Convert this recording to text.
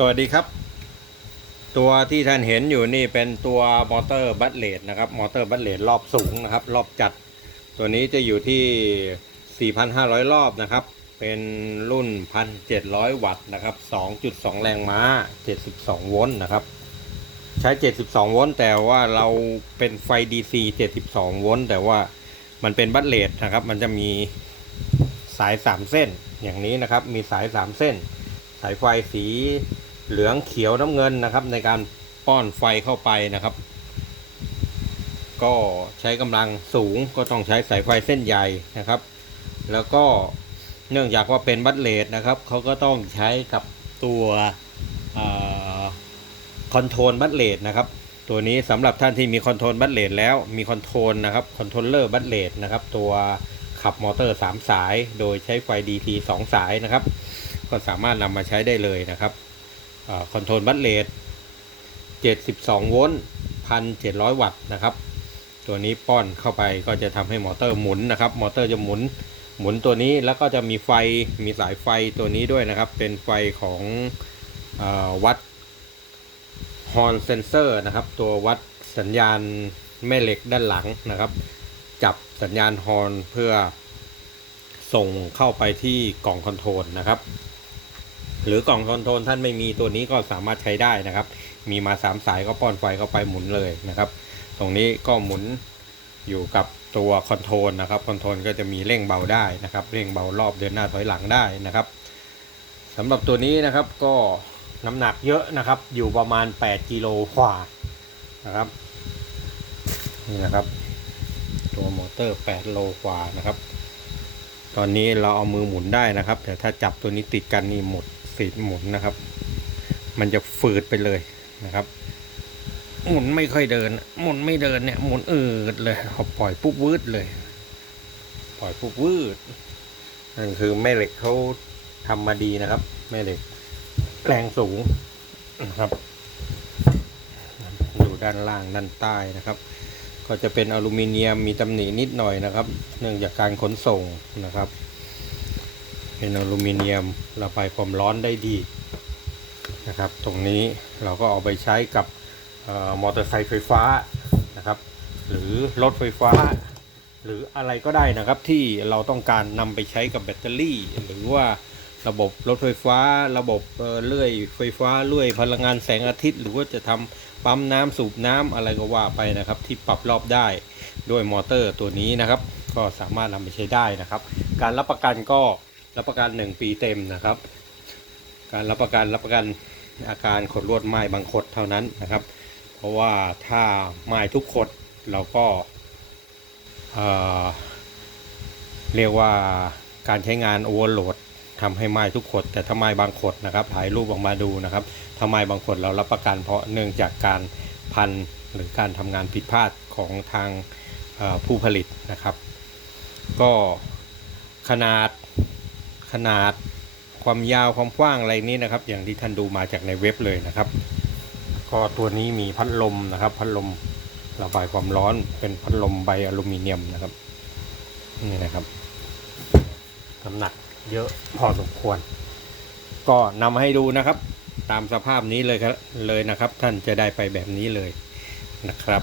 สวัสดีครับ ตัวที่ท่านเห็นอยู่นี่เป็นตัวมอเตอร์บัตเลดนะครับ มอเตอร์บัตเลดรอบสูงนะครับ รอบจัด ตัวนี้จะอยู่ที่ 4,500 รอบนะครับ เป็นรุ่น 1,700 วัตต์นะครับ 2.2 แรงม้า 72 โวลต์นะครับ ใช้ 72 โวลต์แต่ว่าเราเป็นไฟ DC 72 โวลต์แต่ว่ามันเป็นบัตเลดนะครับ มันจะมีสาย 3 เส้นอย่างนี้นะครับ มีสาย 3 เส้นสายไฟสี เหลืองเขียวน้ำเงินนะครับ ในการป้อนไฟเข้าไปนะครับ ก็ใช้กำลังสูงก็ต้องใช้สายไฟเส้นใหญ่นะครับ แล้วก็เนื่องจากว่าเป็นบัตเลดนะครับเขาก็ต้องใช้กับตัวคอนโทรลบัตเลดนะครับ ตัวนี้สำหรับท่านที่มีคอนโทรลบัตเลดแล้วมีคอนโทรลนะครับคอนโทรลเลอร์บัตเลดนะครับ ตัวขับมอเตอร์ 3 สาย โดยใช้ไฟ DT 2 สายนะครับ ก็สามารถนำมาใช้ได้เลยนะครับ คอนโทรลบัตเลด72 โวลต์1,700 วัตต์นะครับ ตัวนี้ป้อนเข้าไปก็จะทำให้มอเตอร์หมุนนะครับ มอเตอร์จะหมุนหมุนตัวนี้แล้วก็จะมีไฟมีสายไฟตัวนี้ด้วยนะครับ เป็นไฟของออวัดฮอร์นเซนเซอร์นะครับ ตัววัดสัญญาณแม่เหล็กด้านหลังนะครับ จับสัญญาณฮอร์นเพื่อส่งเข้าไปที่กล่องคอนโทรลนะครับ หรือกล่องคอนโทรลท่านไม่มีตัวนี้ก็สามารถใช้ได้นะครับ มีมาสามสายก็ป้อนไฟเข้าไปหมุนเลยนะครับ ตรงนี้ก็หมุนอยู่กับตัวคอนโทรลนะครับคอนโทรลก็จะมีเร่งเบาได้นะครับ เร่งเบารอบเดินหน้าถอยหลังได้นะครับสำหรับตัวนี้นะครับก็น้ำหนักเยอะนะครับ อยู่ประมาณ 8กิโลกว่านะครับนี่นะครับ ตัวมอเตอร์ 8 โลกว่านะครับ ตอนนี้เราเอามือหมุนได้นะครับ แต่ถ้าจับตัวนี้ติดกันนี่หมด สีดหมุนนะครับ มันจะฝืดไปเลยนะครับ หมุนไม่ค่อยเดิน หมุนไม่เดินเนี่ย หมุนอืดเลยเขาปล่อยปุ๊บวืดเลย ปล่อยปุ๊บวืดนั่นคือแม่เหล็กเขาทำมาดีนะครับ แม่เหล็ก แรงสูงนะครับดูด้านล่างด้านใต้นะครับ ก็จะเป็นอลูมิเนียมมีตำหนินิดหน่อยนะครับ เนื่องจากการขนส่งนะครับ เป็นอลูมิเนียมระบายความร้อนได้ดีนะครับ ตรงนี้เราก็เอาไปใช้กับออมอเตอร์ไซค์ไฟฟ้านะครับ หรือรถไฟฟ้า หรืออะไรก็ได้นะครับที่เราต้องการนำไปใช้กับแบตเตอรี่ หรือว่าระบบรถไฟฟ้า ระบบเอ่อเลื่อยไฟฟ้าเลื่อยพลังงานแสงอาทิตย์ หรือว่าจะทำปั๊มน้ำสูบน้ำอะไรก็ว่าไปนะครับ ที่ปรับรอบได้ด้วยมอเตอร์ตัวนี้นะครับ ก็สามารถนำไปใช้ได้นะครับ การรับประกันก็ รับประกัน 1 ปีเต็มนะครับ การรับประกันรับประกันอาการขดลวดไหม้บางขดเท่านั้นนะครับ เพราะว่าถ้าไหม้ทุกขดเราก็เเรียกว่าการใช้งานโอเวอร์โหลดทำให้ไหม้ทุกขด แต่ถ้าไหม้บางขดนะครับถ่ายรูปออกมาดูนะครับถ้าไหม้บางขดเรารับประกัน เพราะเนื่องจากการพันหรือการทำงานผิดพลาดของทางผู้ผลิตนะครับ ก็ขนาด ขนาดความยาวความกว้างอะไรนี้นะครับ อย่างที่ท่านดูมาจากในเว็บเลยนะครับ ก็ตัวนี้มีพัดลมนะครับ พัดลมระบายความร้อนเป็นพัดลมใบอลูมิเนียมนะครับนี่นะครับน้ำหนักเยอะพอสมควร ก็นำมาให้ดูนะครับ ตามสภาพนี้เลยครับเลยนะครับ ท่านจะได้ไปแบบนี้เลยนะครับ